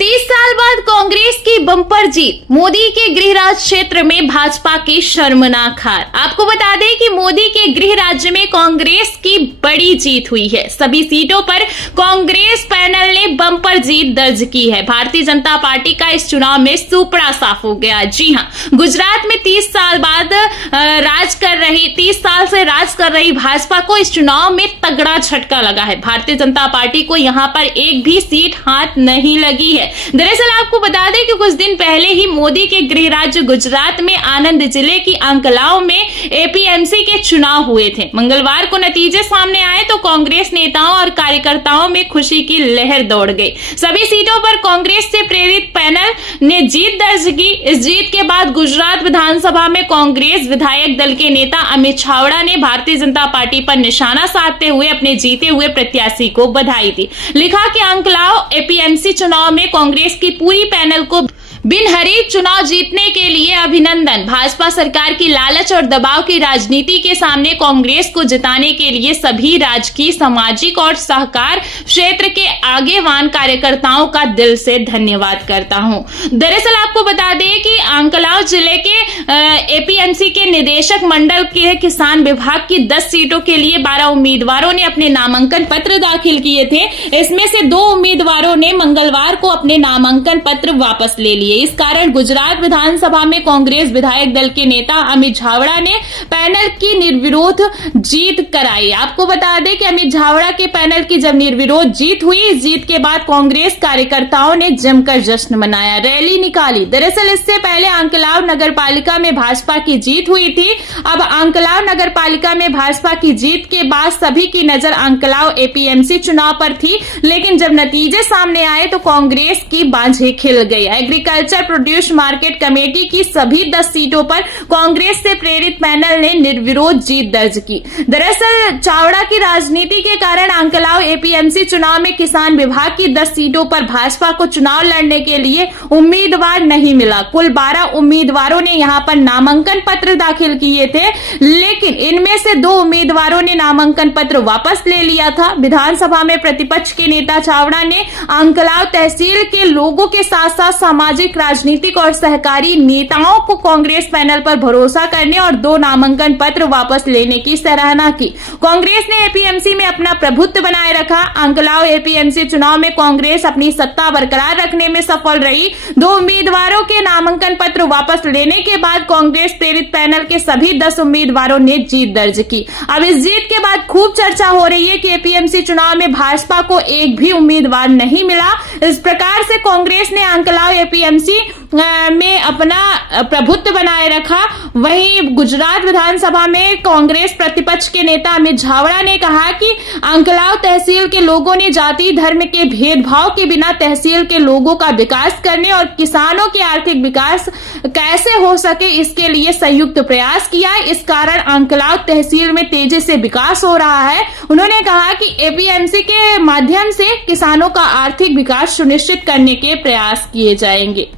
30 साल बाद कांग्रेस की बम्पर जीत, मोदी के गृह राज्य क्षेत्र में भाजपा की शर्मनाक हार। आपको बता दें कि मोदी के गृह राज्य में कांग्रेस की बड़ी जीत हुई है। सभी सीटों पर कांग्रेस पैनल ने बम्पर जीत दर्ज की है। भारतीय जनता पार्टी का इस चुनाव में सुपड़ा साफ हो गया। जी हां, गुजरात में 30 साल बाद 30 साल से राज कर रही भाजपा को इस चुनाव में तगड़ा झटका लगा है। भारतीय जनता पार्टी को यहां पर एक भी सीट हाथ नहीं लगी है। दरअसल आपको बता दें कि कुछ दिन पहले ही मोदी के गृह राज्य गुजरात में आनंद जिले की अंकलाव में एपीएमसी के चुनाव हुए थे। मंगलवार को नतीजे सामने आए तो कांग्रेस नेताओं और कार्यकर्ताओं में खुशी की लहर दौड़ गई। सभी सीटों पर कांग्रेस से प्रेरित पैनल ने जीत दर्ज की। इस जीत के बाद गुजरात विधानसभा में कांग्रेस विधायक दल के नेता अमित छावड़ा ने भारतीय जनता पार्टी पर निशाना साधते हुए अपने जीते हुए प्रत्याशी को बधाई दी। लिखा कि अंकलाव एपीएमसी चुनाव में कांग्रेस की पूरी पैनल को बिनहरीफ चुनाव जीतने के लिए अभिनंदन। भाजपा सरकार की लालच और दबाव की राजनीति के सामने कांग्रेस को जिताने के लिए सभी राजकीय, सामाजिक और सहकार क्षेत्र के आगेवान कार्यकर्ताओं का दिल से धन्यवाद करता हूं। दरअसल आपको बता दें कि अंकलाव जिले के एपीएमसी के निदेशक मंडल के किसान विभाग की 10 सीटों के लिए 12 उम्मीदवारों ने अपने नामांकन पत्र दाखिल किए थे। इसमें से 2 उम्मीदवारों ने मंगलवार को अपने नामांकन पत्र वापस ले लिए। इस कारण गुजरात विधानसभा में कांग्रेस विधायक दल के नेता अमित छावड़ा ने पैनल की निर्विरोध जीत कराई। आपको बता दें कि अमित छावड़ा के पैनल की जब निर्विरोध जीत हुई, इस जीत के बाद कांग्रेस कार्यकर्ताओं ने जमकर जश्न मनाया, रैली निकाली। दरअसल इससे पहले अंकलाव नगरपालिका में भाजपा की जीत हुई थी। अब अंकलाव नगरपालिका में भाजपा की जीत के बाद सभी की नजर अंकलाव एपीएमसी चुनाव पर थी, लेकिन जब नतीजे सामने आए तो कांग्रेस की बांझें खिल गई। एग्रीकल्चर प्रोड्यूस मार्केट कमेटी की सभी 10 सीटों पर कांग्रेस से प्रेरित पैनल ने निर्विरोध जीत दर्ज की। दरअसल चावड़ा की राजनीति के कारण अंकलाव एपीएमसी चुनाव में किसान विभाग की 10 सीटों पर भाजपा को चुनाव लड़ने के लिए उम्मीदवार नहीं मिला। कुल 12 उम्मीदवारों ने यहां पर नामांकन पत्र दाखिल किए थे, लेकिन इनमें से 2 उम्मीदवारों ने नामांकन पत्र वापस ले लिया था। विधानसभा में प्रतिपक्ष के नेता चावड़ा ने अंकलाव तहसील के लोगों के साथ साथ सामाजिक, राजनीतिक और सहकारी नेताओं को कांग्रेस पैनल पर भरोसा करने और 2 नामांकन पत्र वापस लेने की सराहना की। कांग्रेस ने एपीएमसी में अपना प्रभुत्व बनाए रखा। अंकलाव एपीएमसी चुनाव में कांग्रेस अपनी सत्ता बरकरार रखने में सफल रही। 2 उम्मीदवारों के नामांकन पत्र वापस लेने के बाद कांग्रेस प्रेरित पैनल के सभी 10 उम्मीदवारों ने जीत दर्ज की। अब इस जीत के बाद खूब चर्चा हो रही है कि एपीएमसी चुनाव में भाजपा को एक भी उम्मीदवार नहीं मिला। इस प्रकार से कांग्रेस ने अंकलाव एपीएमसी में अपना प्रभुत्व बनाए रखा। वहीं गुजरात विधानसभा में कांग्रेस प्रतिपक्ष के नेता अमित छावड़ा ने कहा कि अंकलाव तहसील के लोगों ने जाति धर्म के भेदभाव के बिना तहसील के लोगों का विकास करने और किसानों के आर्थिक विकास कैसे हो सके, इसके लिए संयुक्त प्रयास किया। इस कारण अंकलाव तहसील में तेजी से विकास हो रहा है। उन्होंने कहा कि एपीएमसी के माध्यम से किसानों का आर्थिक विकास सुनिश्चित करने के प्रयास किए जाएंगे।